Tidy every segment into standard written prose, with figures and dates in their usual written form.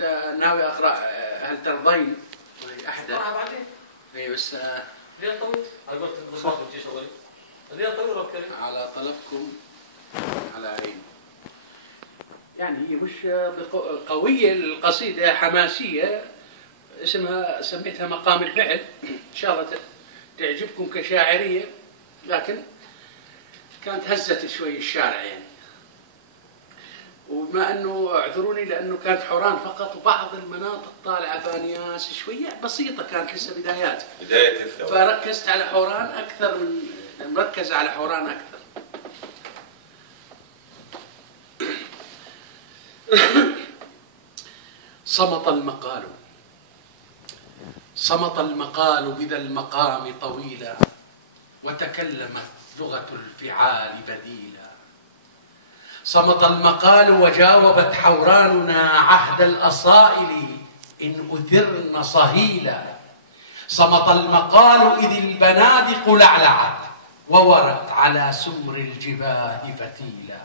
كنت ناوي اقرا هل ترضين احدى؟ بعدين. اي بس ليه طويل؟ انا قلت بالضبط وجيش اولي. ليه طويل وكريم؟ على طلبكم على عيني. يعني هي مش قويه القصيده، حماسيه، اسمها سميتها مقام الفعل، ان شاء الله تعجبكم كشاعريه، لكن كانت هزت شوي الشارع يعني. وبما انه اعذروني لانه كانت حوران فقط، وبعض المناطق طالعه بانياس شويه بسيطه، كانت لسه بدايات. بدايه الثوره. فركزت على حوران اكثر من مركز على حوران اكثر. صمت المقال، صمت المقال بذا المقام طويلا، وتكلمت لغة الفعال بديلا. صمت المقال وجاوبت حوراننا عهد الأصائل إن أثرن صهيلا. صمت المقال إذ البنادق لعلعت وورت على سمر الجباه فتيلا.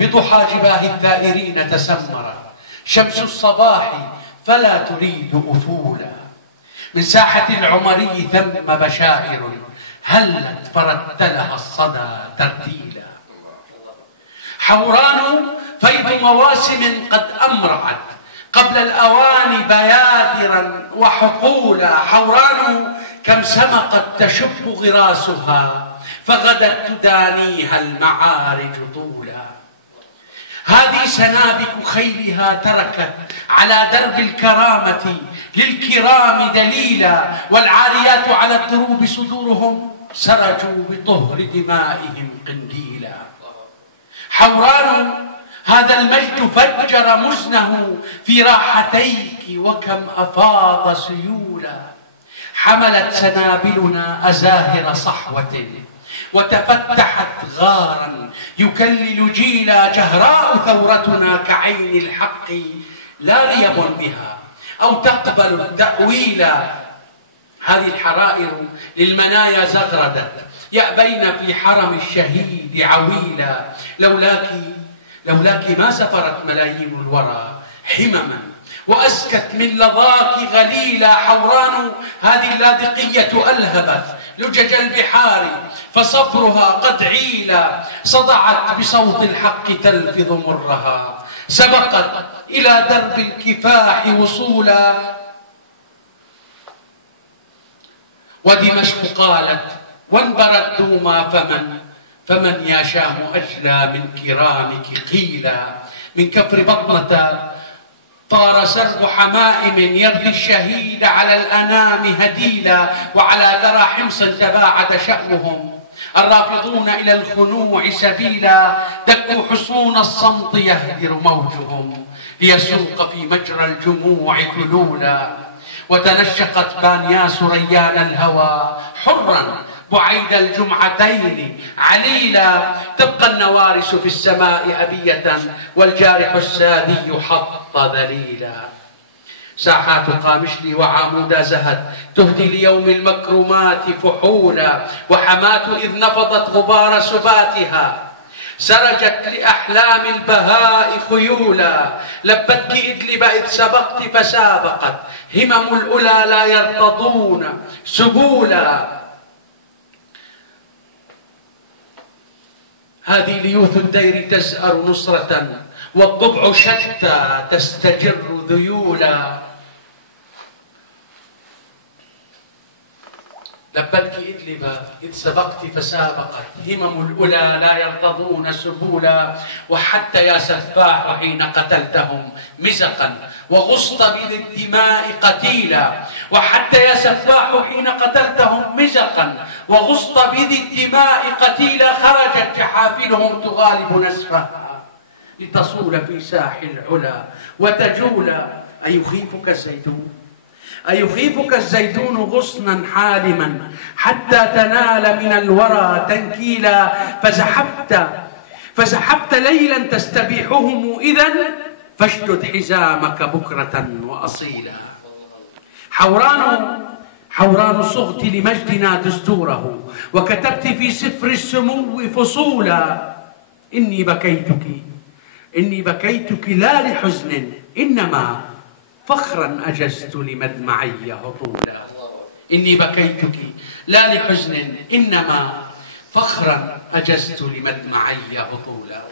بضحى جباه الثائرين تسمرت شمس الصباح فلا تريد أفولا. من ساحة العمري ثم بشائر هلت فرتلها الصدى ترتيلا. حوران فيض مواسم قد أمرعت قبل الأوان بيادرا وحقولا. حوران كم سمقت تشب غراسها فغدت تدانيها المعارج طولا. هذه سنابك خيلها تركت على درب الكرامة للكرام دليلا. والعاريات على الدروب صدورهم سرجوا بطهر دمائهم قنديلا. حوران هذا المجد فجر مزنه في راحتيك وكم أفاض سيولا. حملت سنابلنا أزاهر صحوة وتفتحت غارا يكلل جيلا. جهراء ثورتنا كعين الحق لا ريب بها أو تقبل التأويل. هذه الحرائر للمنايا زغردت يأبين في حرم الشهيد عويلا. لولاك ما سفرت ملايين الورى حمما وأسكت من لظاك غليلا. حوران هذه اللاذقية ألهبت لجج البحار فصبرها قد عيلا. صدعت بصوت الحق تلفظ مرها سبقت إلى درب الكفاح وصولا. ودمشق قالت وانبرت دوما فمن يا شام أجلى من كرامك قيلا. من كفر بطنة طار سرب حمائم يرثي الشهيد على الأنام هديلا. وعلى ذرى حمص تباعد شأنهم الرافضون إلى الخنوع سبيلا. دكوا حصون الصمت يهدر موجهم ليسوق في مجرى الجموع ثلولا. وتنشقت بانياس ريان الهوى حرا بعيد الجمعتين عليلا. تبقى النوارس في السماء أبية والجارح السادي حط ذليلا. ساحات قامشلي وعامودا زهد تهدي ليوم المكرمات فحولا. وحماة إذ نفضت غبار سباتها سرجت لأحلام البهاء خيولا. لبتك إدلب إذ سبقت فسابقت همم الأولى لا يرتضون سبولا. هذه ليوث الدير تزأر نصرة والضبع شتى تستجر ذيولا. لبتك إدلب إذ سبقت فسابقت همم الأولى لا يرتضون سبولا. وحتى يا سفاح حين قتلتهم مزقا وغصت بذي الدماء قتيلا. وحتى يا سفاح حين قتلتهم مزقا وغصت بذي الدماء قتيلا. خرجت جحافلهم تغالب نسفها لتصول في ساح العلا وتجول. أيخيفك الزيتون أيخيفك الزيتون غصنا حالما حتى تنال من الورى تنكيلا. فزحفت ليلا تستبيحهم إذن فاشدد حزامك بكرة وأصيلا. حوران صغت لمجدنا دستوره وكتبت في سفر السمو فصولا. إني بكيتك إني بكيتك لا لحزن إنما فخرا أجزت لمدمعي هطولا. إني بكيتك لا لحزن إنما فخرا أجزت لمدمعي هطولا.